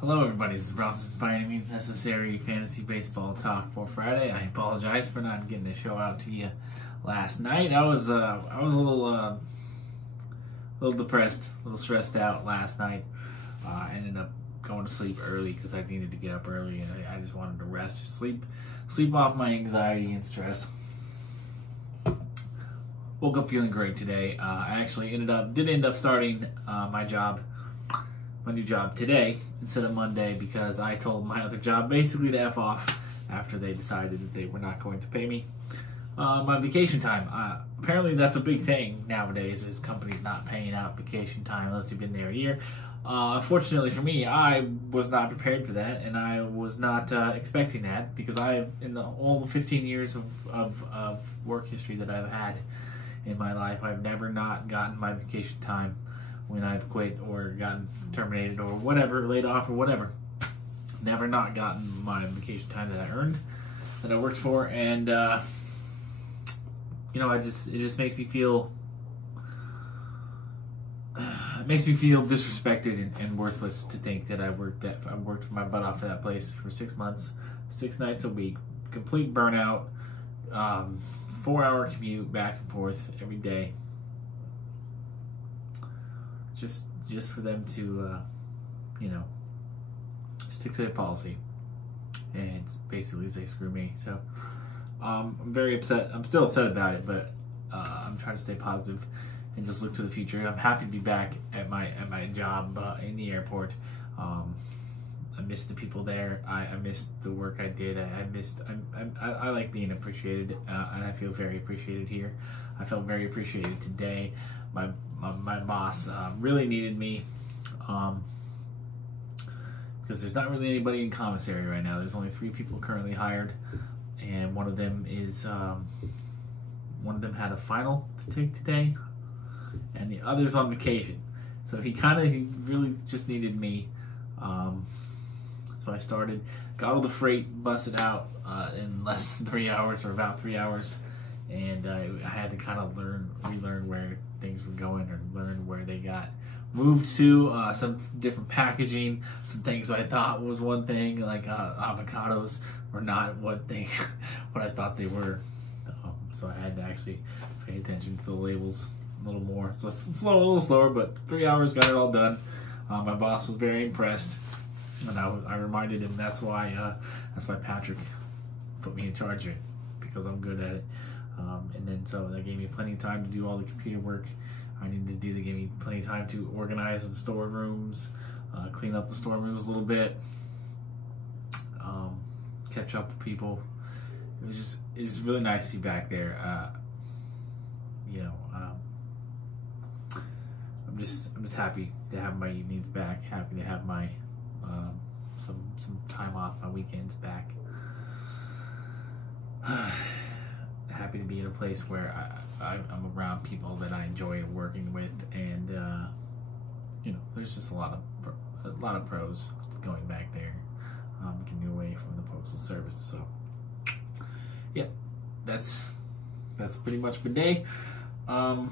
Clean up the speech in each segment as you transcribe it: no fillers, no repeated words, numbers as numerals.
Hello everybody, this is Bronson's By Any Means Necessary Fantasy Baseball Talk for Friday. I apologize for not getting the show out to you last night. I was a little depressed, a little stressed out last night. I ended up going to sleep early because I needed to get up early, and I just wanted to rest, just sleep off my anxiety and stress. Woke up feeling great today. I actually did end up starting my new job today instead of Monday because I told my other job basically to F off after they decided that they were not going to pay me my vacation time. Apparently that's a big thing nowadays, is companies not paying out vacation time unless you've been there a year. Unfortunately for me, I was not prepared for that, and I was not expecting that, because all the 15 years of work history that I've had in my life, I've never not gotten my vacation time when I've quit or gotten terminated or whatever, laid off or whatever. Never not gotten my vacation time that I earned, that I worked for, and it just makes me feel disrespected and worthless to think that I worked my butt off for that place for 6 months, 6 nights a week, complete burnout, 4-hour commute back and forth every day. Just for them to, stick to their policy, and basically say screw me. So I'm very upset. I'm still upset about it, but I'm trying to stay positive and just look to the future. I'm happy to be back at my job in the airport. I missed the people there. I missed the work I did. I like being appreciated, and I feel very appreciated here. I felt very appreciated today. My boss really needed me, because there's not really anybody in commissary right now. There's only 3 people currently hired, and one of them had a final to take today, and the other's on vacation. So he really just needed me. So I got all the freight busted out in less than 3 hours, or about 3 hours. And I had to kind of relearn where things were going, or learn where they got moved to, some different packaging, some things I thought was one thing, like avocados were not what I thought they were. So I had to actually pay attention to the labels a little more. So it's a little slower, but 3 hours got it all done. My boss was very impressed, and I reminded him that's why Patrick put me in charge of it, because I'm good at it. And then so that gave me plenty of time to do all the computer work I needed to do. They gave me plenty of time to organize the storerooms, clean up the storerooms a little bit, catch up with people. It's just really nice to be back there. I'm just happy to have my evenings back. Happy to have my some time off, my weekends back. Happy to be in a place where I'm around people that I enjoy working with, and there's just a lot of pros going back there, getting away from the postal service. So yeah, that's pretty much my day. I'm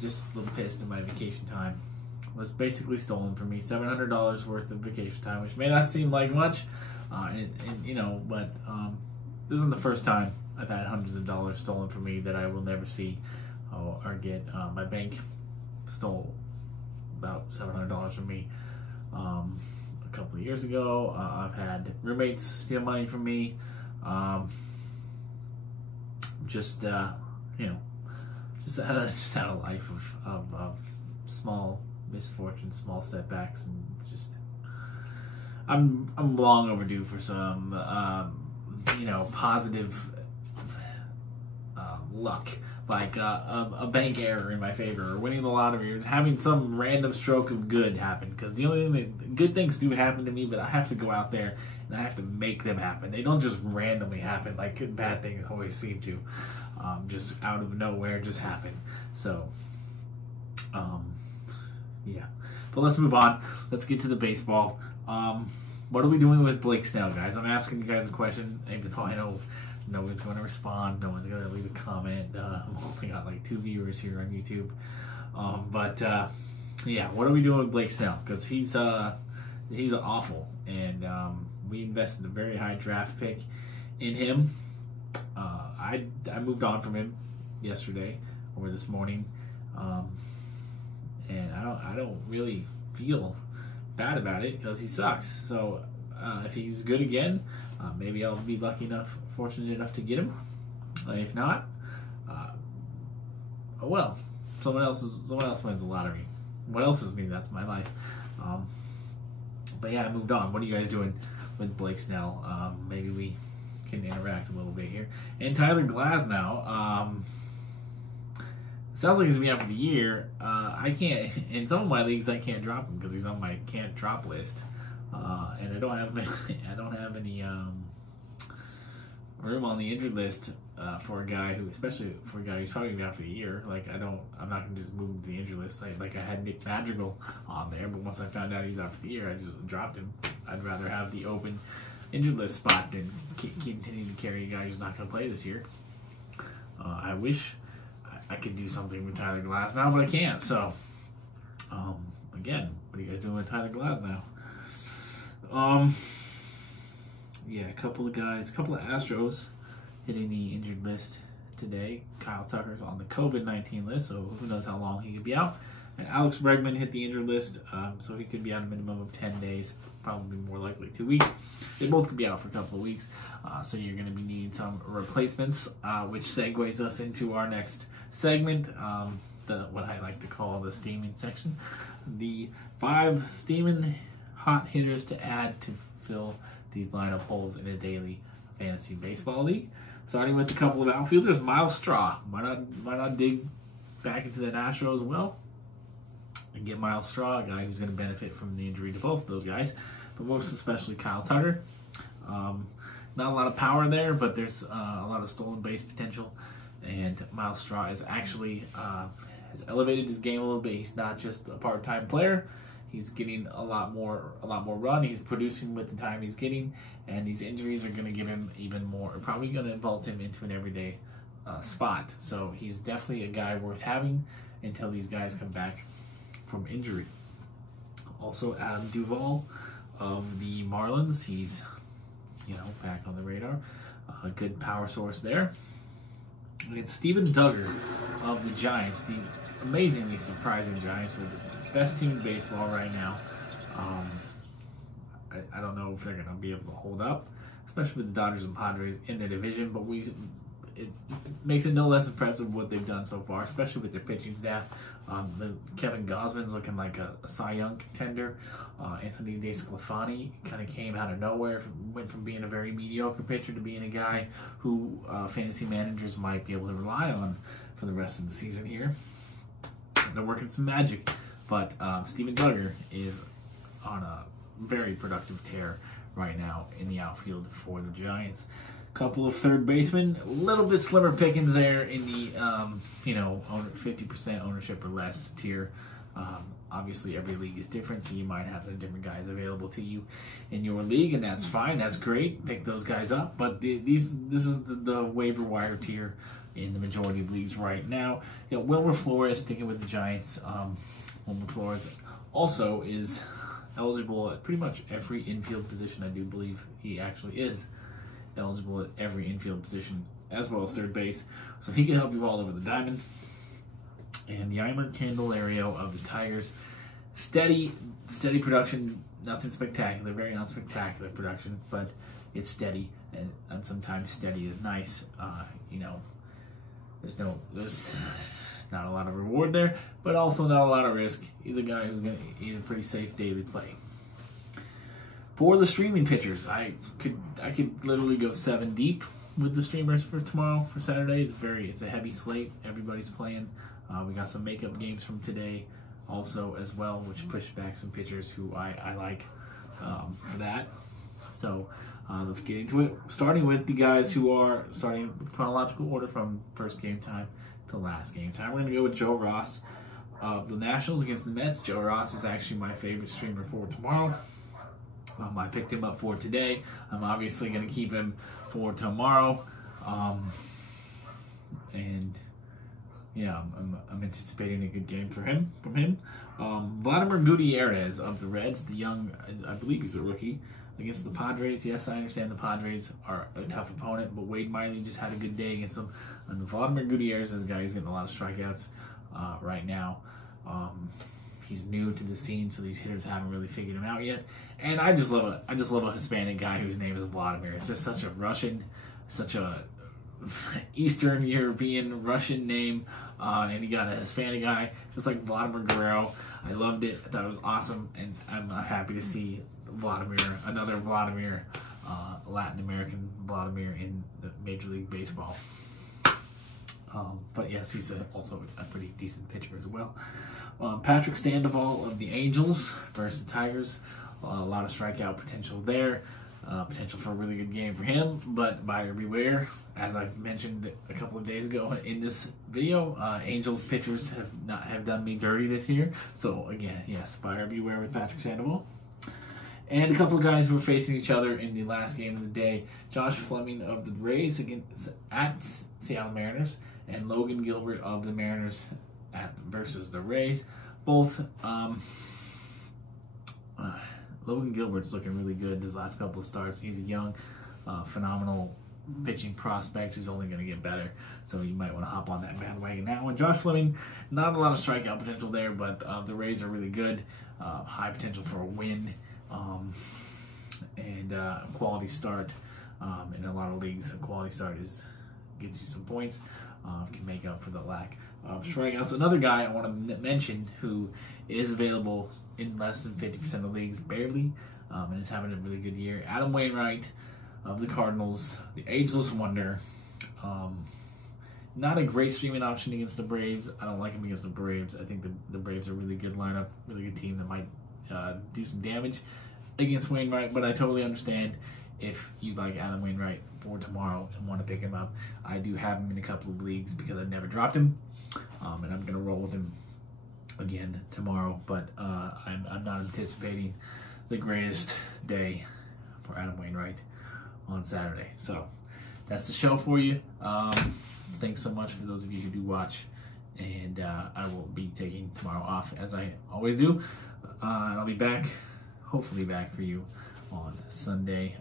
just a little pissed that my vacation time was basically stolen from me. $700 worth of vacation time, which may not seem like much, but this isn't the first time I've had hundreds of dollars stolen from me that I will never see or get. My bank stole about $700 from me a couple of years ago. I've had roommates steal money from me. Just had a life of small misfortunes, small setbacks, and just I'm long overdue for some positive luck, like a bank error in my favor, or winning the lottery, or having some random stroke of good happen. Because the only thing good things do happen to me, but I have to go out there and I have to make them happen. They don't just randomly happen like bad things always seem to, just out of nowhere just happen. So yeah, but let's move on. Let's get to the baseball. What are we doing with Blake Snell, guys? I'm asking you guys a question, even though I know no one's going to respond, no one's going to leave a comment. I'm only got like 2 viewers here on YouTube. yeah, what are we doing with Blake Snell? Because he's awful, and we invested a very high draft pick in him. I moved on from him yesterday or this morning, and I don't really feel bad about it because he sucks. So if he's good again, maybe I'll be fortunate enough to get him. If not, oh well. Someone else wins the lottery. What else is me? That's my life. But yeah, I moved on. What are you guys doing with Blake Snell? Maybe we can interact a little bit here. And Tyler Glasnow. Sounds like he's gonna be out for the year. I can't. In some of my leagues, I can't drop him because he's on my can't drop list, and I don't have any room on the injured list for a guy especially for a guy who's probably gonna be out for the year. Like I'm not gonna just move him to the injured list. I had Nick Madrigal on there, but once I found out he was out for the year, I just dropped him. I'd rather have the open injured list spot than continue to carry a guy who's not gonna play this year. I wish I could do something with Tyler Glasnow, but I can't. So, again, what are you guys doing with Tyler Glasnow? Yeah, a couple of Astros hitting the injured list today. Kyle Tucker's on the COVID-19 list, so who knows how long he could be out. And Alex Bregman hit the injured list, so he could be out a minimum of 10 days, probably more likely 2 weeks. They both could be out for a couple of weeks, so you're going to be needing some replacements, which segues us into our next segment, what I like to call the steaming section. The 5 steaming hot hitters to add to fill these lineup holes in a daily fantasy baseball league. Starting with a couple of outfielders, Miles Straw. Why not dig back into the Astros well and get Miles Straw, a guy who's going to benefit from the injury to both of those guys, but most especially Kyle Tucker. Not a lot of power there, but there's a lot of stolen base potential, and Miles Straw is actually has elevated his game a little bit. He's not just a part-time player. He's getting a lot more run. He's producing with the time he's getting, and these injuries are going to give him even more. Probably going to vault him into an everyday spot. So he's definitely a guy worth having until these guys come back from injury. Also, Adam Duvall of the Marlins. He's back on the radar. A good power source there. And Steven Duggar of the Giants, the amazingly surprising Giants with the best team in baseball right now. I don't know if they're going to be able to hold up, especially with the Dodgers and Padres in their division, but it makes it no less impressive what they've done so far, especially with their pitching staff. Kevin Gausman's looking like a Cy Young contender. Anthony DeSclafani kind of came out of nowhere, went from being a very mediocre pitcher to being a guy who fantasy managers might be able to rely on for the rest of the season here. They're working some magic, but Steven Duggar is on a very productive tear right now in the outfield for the Giants. Couple of third basemen, a little bit slimmer pickings there in the 50% ownership or less tier. Obviously, every league is different, so you might have some different guys available to you in your league, and that's fine. That's great. Pick those guys up. But this is the waiver wire tier in the majority of leagues right now. Wilmer Flores, sticking with the Giants. Wilmer Flores also is eligible at pretty much every infield position. I do believe he actually is eligible at every infield position, as well as third base. So he can help you all over the diamond. And Yeimer Candelario of the Tigers, steady production, nothing spectacular, very unspectacular production, but it's steady, and sometimes steady is nice. There's not a lot of reward there, but also not a lot of risk. He's a guy he's a pretty safe daily play. For the streaming pitchers, I could literally go 7 deep with the streamers for tomorrow, for Saturday. It's a heavy slate. Everybody's playing. We got some makeup games from today also as well, which pushed back some pitchers who I like for that. So let's get into it. Starting with the guys who are starting with chronological order from first game time to last game time. We're going to go with Joe Ross of the Nationals against the Mets. Joe Ross is actually my favorite streamer for tomorrow. I picked him up for today. I'm obviously going to keep him for tomorrow. And yeah, I'm anticipating a good game from him. Vladimir Gutierrez of the Reds, the young, I believe he's a rookie, against the Padres. Yes, I understand the Padres are a tough opponent, but Wade Miley just had a good day against them. And Vladimir Gutierrez is a guy who's getting a lot of strikeouts right now. He's new to the scene, so these hitters haven't really figured him out yet. And I just love a Hispanic guy whose name is Vladimir. It's just such a Russian, such a Eastern European Russian name, and he got a Hispanic guy just like Vladimir Guerrero. I loved it. I thought it was awesome, and I'm happy to see another Vladimir, Latin American Vladimir in the Major League Baseball. But yes, he's also a pretty decent pitcher as well. Patrick Sandoval of the Angels versus the Tigers. A lot of strikeout potential there. Potential for a really good game for him, but buyer beware. As I mentioned a couple of days ago in this video, Angels pitchers have done me dirty this year. So again, yes, buyer beware with Patrick Sandoval. And a couple of guys who were facing each other in the last game of the day: Josh Fleming of the Rays at Seattle Mariners, and Logan Gilbert of the Mariners versus the Rays. Both. Logan Gilbert's looking really good in his last couple of starts. He's a young, phenomenal pitching prospect who's only going to get better. So you might want to hop on that bandwagon now. And Josh Fleming, not a lot of strikeout potential there, but the Rays are really good. High potential for a win and a quality start. In a lot of leagues, a quality start gets you some points. Can make up for the lack of strikeouts. Another guy I want to mention who is available in less than 50% of leagues, barely, and is having a really good year. Adam Wainwright of the Cardinals, the ageless wonder. Not a great streaming option against the Braves. I don't like him against the Braves. I think the Braves are a really good lineup, really good team that might do some damage against Wainwright, but I totally understand if you like Adam Wainwright for tomorrow and want to pick him up. I do have him in a couple of leagues because I've never dropped him, and I'm going to roll with him again tomorrow, but I'm not anticipating the greatest day for Adam Wainwright on Saturday. So that's the show for you. Thanks so much for those of you who do watch, and I will be taking tomorrow off as I always do, and I'll be back, hopefully back for you on Sunday.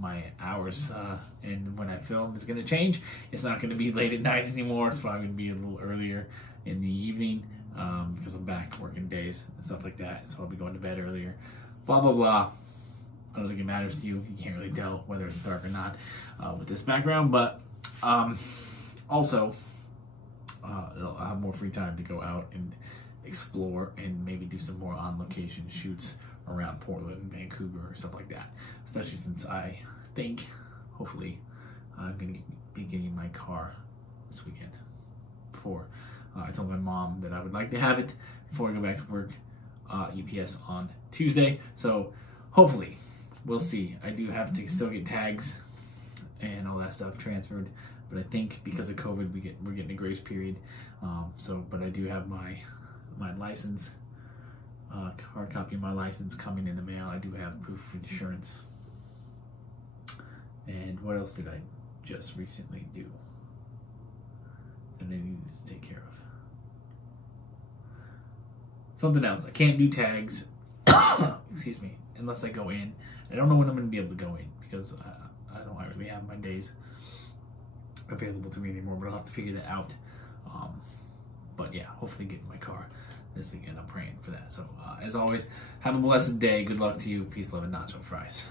My hours and when I film is going to change. It's not going to be late at night anymore. It's probably going to be a little earlier in the evening because I'm back working days and stuff like that. So I'll be going to bed earlier. Blah, blah, blah. I don't think it matters to you. You can't really tell whether it's dark or not with this background. But also, I'll have more free time to go out and explore and maybe do some more on-location shoots around Portland and Vancouver or stuff like that, especially since I think, hopefully, I'm going to be getting my car this weekend. I told my mom that I would like to have it before I go back to work, UPS on Tuesday, so hopefully, we'll see. I do have to still get tags and all that stuff transferred, but I think because of COVID, we're getting a grace period, but I do have my license, hard copy of my license coming in the mail. I do have proof of insurance. And what else did I just recently do that I needed to take care of? Something else. I can't do tags, excuse me, unless I go in. I don't know when I'm going to be able to go in because I don't really have my days available to me anymore, but I'll have to figure that out. But yeah, hopefully get in my car this weekend. I'm praying for that. So as always, have a blessed day. Good luck to you. Peace, love, and nacho fries.